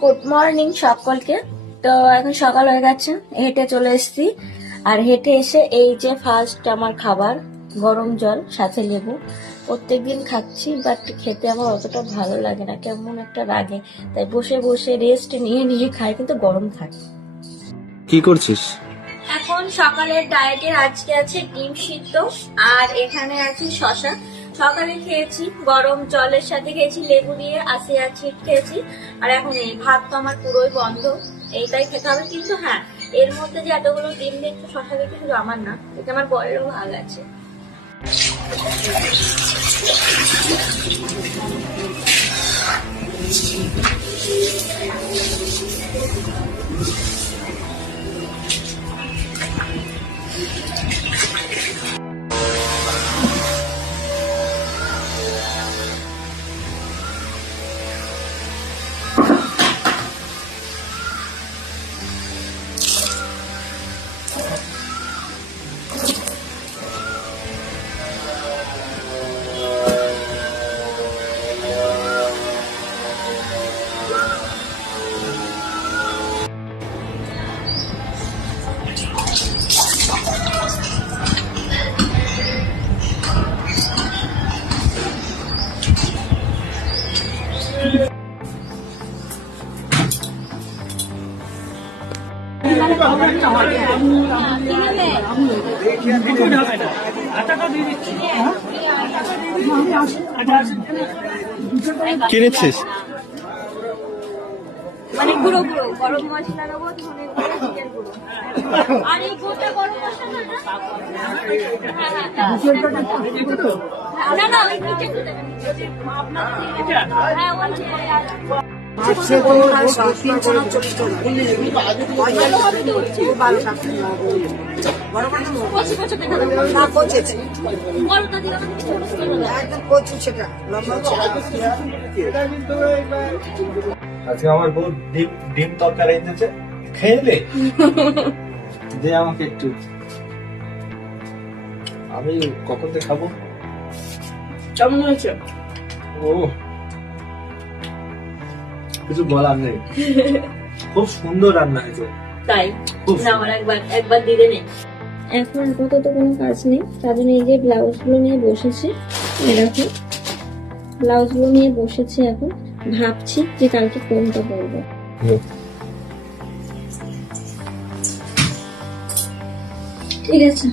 Good morning সকলকে। তো এখন সকাল হয়ে গেছে, হেঁটে চলে এসেছি। আর হেঁটে এসে এই যে ফার্স্ট আমার খাবার, গরম জল সাথে লেবু। প্রত্যেকদিন খাচ্ছি, বাট খেতে আমার অতটা ভালো লাগে না, কেমন একটা লাগে। তাই বসে বসে রেস্ট নিয়ে নিয়ে খাই, কিন্তু গরম থাকে। কি করছিস? এখন সকালের ডায়েটের আজকে আছে ডিম সিদ্ধ, আর এখানে আছে শশা। সকালে খেয়েছি গরম জলের সাথে, খেয়েছি লেবু দিয়ে, আসিয়া চিট খেয়েছি। আর এখন এই ভাত তো আমার পুরোই বন্ধ, এইটাই খেতে হবে। কিন্তু হ্যাঁ, এর মধ্যে যে এতগুলো ডিম দিয়ে একটু শশা দেখে শুধু আমার না, এটা আমার বরেরও ভালো আছে। কি নিচ্ছিস? মানে গুঁড়ো গুঁড়ো গরম মশলা নেবো, ধনে গুঁড়ো, জিরের গুঁড়ো। আর এই গোটা গরম মশলা না, ওই নিচে একটু দেবেন। হ্যাঁ, ওই আজকে আমার বউ ডিম তরকারি এনেছে, খেয়ে নে। দে আমাকে একটু, আমি কখন থেকে খাবো। কেমন হয়েছে? ও, কিছু বলার নেই, খুব সুন্দর রান্না হয়েছে। তাই খুব না, আমার একবার দিতে নেই। এখন আপাতত কোনো কাজ নেই, তার জন্য এই যে ব্লাউজগুলো নিয়ে বসেছি। এরকম ব্লাউজগুলো নিয়ে বসেছি, এখন ভাবছি যে কালকে কোনটা পরবো। ঠিক আছে।